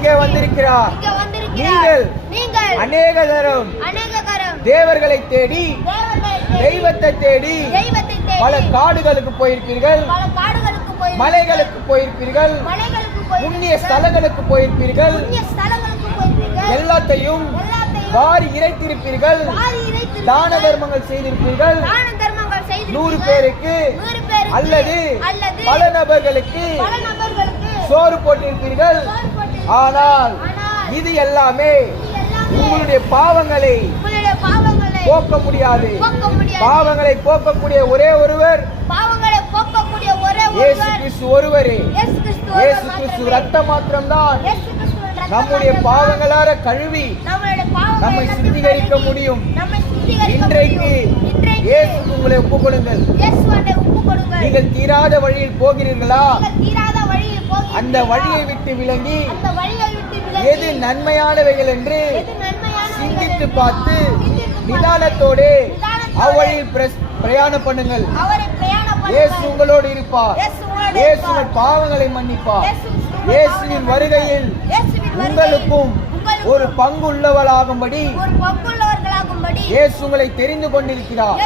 இங்கே வந்திருக்கிறார். நீங்கள் அநேக தரம் தேவர்களை தேடி தெய்வத்தை தேடி பல காடுகளுக்கு போயிருப்பீர்கள். மலைகளுக்கு போயிருப்பீர்கள். புண்ணிய ஸ்தலங்களுக்கு போயிருப்பீர்கள். எல்லாத்தையும் வாரி இறைத்திருப்பீர்கள். தான தர்மங்கள் செய்திருப்பீர்கள். நூறு பேருக்கு அல்லது பல நபர்களுக்கு சோறு போட்டிருப்பீர்கள். ஆனால் இது எல்லாமே உங்களுடைய பாவங்களை போக்க முடியாது. பாவங்களை போக்கக்கூடிய ஒரே ஒருவர் இயேசு கிறிஸ்து ஒருவரே. இயேசு கிறிஸ்து இயேசு. ரத்தம் மாத்திரம்தான். இயேசு நம்முடைய பாவங்களார கழுவி நம்மை சுத்திகரிக்க முடியும். இன்றைக்கு இயேசுக்கு உங்களை ஒப்புக் கொடுங்கள் இயேசுவண்டை ஒப்பு கொடுங்கள் நீங்கள் தீராத வழியில் போகிறீர்களா? அந்த வழியை விட்டு விலகி எது நன்மையானவைகள் என்று சிந்தித்து பார்த்து நிதானத்தோடு அவ்வழியில் பிரயாணம் பண்ணுங்கள். இயேசு பண்ணுங்கள். உங்களோடு இருப்பார். இயேசு உங்களோடு இயேசு இருப்பார். உங்கள் பாவங்களை மன்னிப்பார். இயேசுவின் வருகையில் இயேசுவின் உங்களுக்கும் ஒரு பங்கு உள்ளவளாகும்படி இயேசு உங்களை தெரிந்து கொண்டிருக்கிறார்.